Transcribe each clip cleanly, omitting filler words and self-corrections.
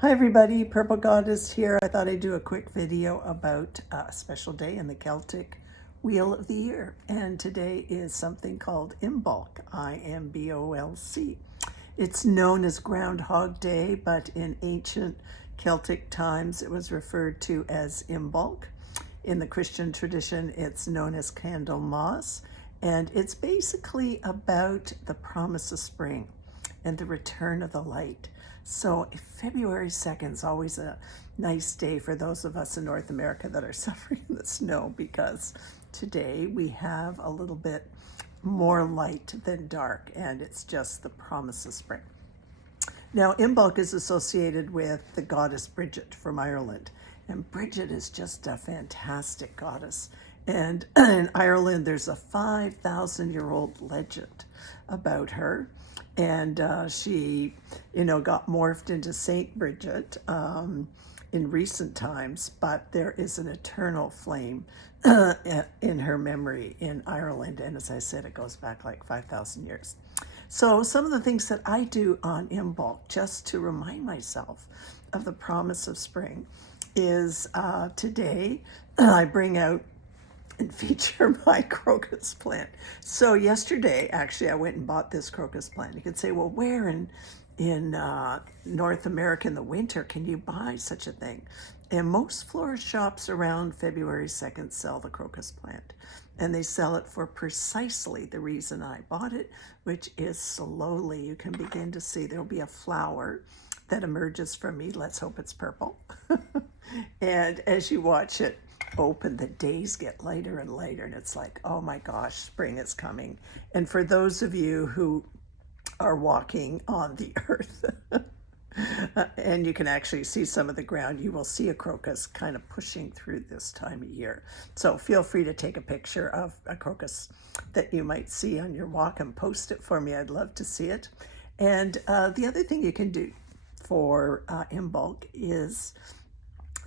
Hi everybody, Purple Goddess here. I thought I'd do a quick video about a special day in the Celtic Wheel of the Year. And today is something called Imbolc, Imbolc. It's known as Groundhog Day, but in ancient Celtic times it was referred to as Imbolc. In the Christian tradition, it's known as Candlemas. And it's basically about the promise of spring and the return of the light. So February 2nd is always a nice day for those of us in North America that are suffering in the snow, because today we have a little bit more light than dark, and it's just the promise of spring. Now, Imbolc is associated with the goddess Brigid from Ireland, and Brigid is just a fantastic goddess. And in Ireland, there's a 5,000-year-old legend about her. And she, got morphed into Saint Brigid in recent times, but there is an eternal flame in her memory in Ireland. And as I said, it goes back like 5,000 years. So some of the things that I do on Imbolc, just to remind myself of the promise of spring, is today I bring out and feature my crocus plant. So yesterday, actually, I went and bought this crocus plant. You could say, well, where in North America in the winter can you buy such a thing? And most florist shops around February 2nd sell the crocus plant. And they sell it for precisely the reason I bought it, which is slowly you can begin to see there'll be a flower that emerges from me. Let's hope it's purple. And as you watch it open, the days get lighter and lighter, and it's like, oh my gosh, spring is coming. And for those of you who are walking on the earth, and you can actually see some of the ground, you will see a crocus kind of pushing through this time of year. So feel free to take a picture of a crocus that you might see on your walk and post it for me. I'd love to see it. And the other thing you can do for Imbolc is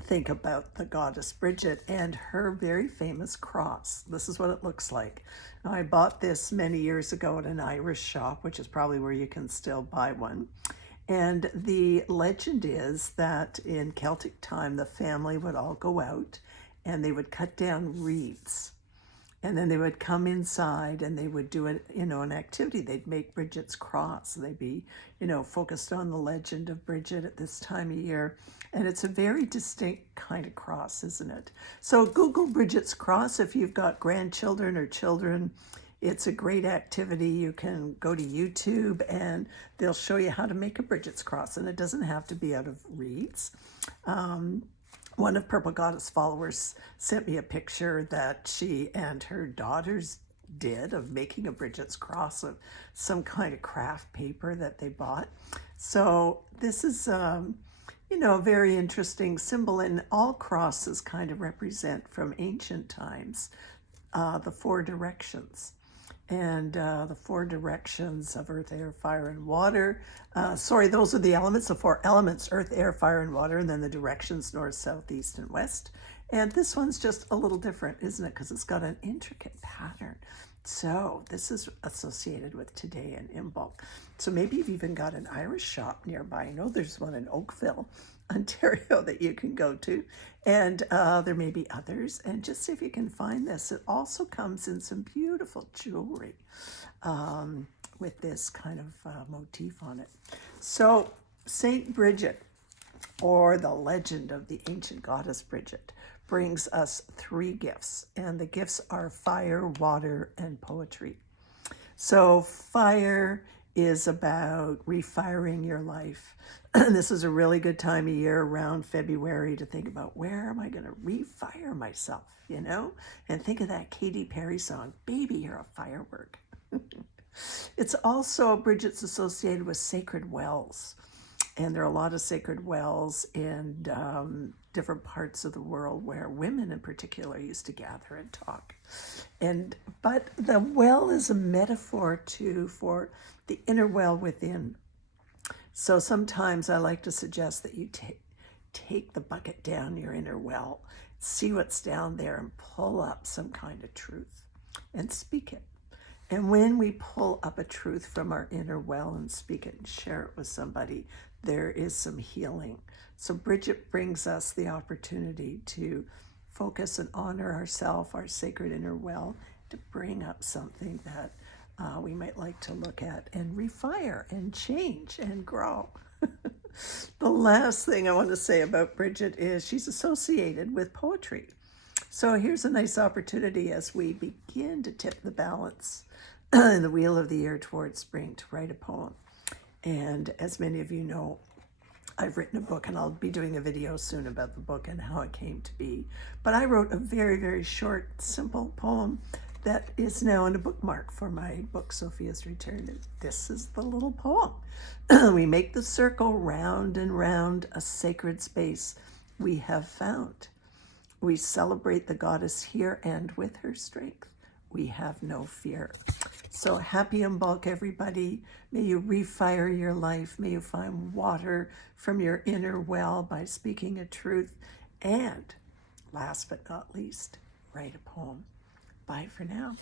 think about the goddess Brigid and her very famous cross. This is what it looks like. Now, I bought this many years ago at an Irish shop, which is probably where you can still buy one. And the legend is that in Celtic time, the family would all go out and they would cut down reeds. And then they would come inside and they would do it, an activity. They'd make Bridget's cross. They'd be, focused on the legend of Brigid at this time of year. And it's a very distinct kind of cross, isn't it? So Google Bridget's cross if you've got grandchildren or children. It's a great activity. You can go to YouTube and they'll show you how to make a Bridget's cross. And it doesn't have to be out of reeds. One of Purple Goddess followers sent me a picture that she and her daughters did of making a Bridget's cross of some kind of craft paper that they bought. So this is, a very interesting symbol, and all crosses kind of represent from ancient times the four directions. And the four directions of earth, air, fire, and water. Those are the elements, the four elements: earth, air, fire, and water, and then the directions: north, south, east, and west. And this one's just a little different, isn't it? Because it's got an intricate pattern. So this is associated with today in Imbolc. So maybe you've even got an Irish shop nearby. I know there's one in Oakville, Ontario, that you can go to. And there may be others. And just see if you can find this. It also comes in some beautiful jewelry with this kind of motif on it. So Saint Brigid, or the legend of the ancient goddess Brigid, brings us three gifts. And the gifts are fire, water, and poetry. So fire is about refiring your life. This is a really good time of year around February to think about, where am I going to refire myself, And think of that Katy Perry song, Baby, You're a Firework. It's also, Bridget's associated with sacred wells. And there are a lot of sacred wells in different parts of the world where women in particular used to gather and talk. But the well is a metaphor too for the inner well within. So sometimes I like to suggest that you take the bucket down your inner well, see what's down there, and pull up some kind of truth and speak it. And when we pull up a truth from our inner well and speak it and share it with somebody, there is some healing. So Bridget brings us the opportunity to focus and honor ourselves, our sacred inner well, to bring up something that we might like to look at and refire and change and grow. The last thing I want to say about Bridget is she's associated with poetry. So here's a nice opportunity as we begin to tip the balance in the wheel of the year towards spring to write a poem. And as many of you know, I've written a book, and I'll be doing a video soon about the book and how it came to be. But I wrote a very, very short, simple poem that is now in a bookmark for my book, Sophia's Return. And this is the little poem. We make the circle round and round, a sacred space we have found. We celebrate the goddess here, and with her strength, we have no fear. So happy Imbolc, everybody. May you refire your life. May you find water from your inner well by speaking a truth. And last but not least, write a poem. Bye for now.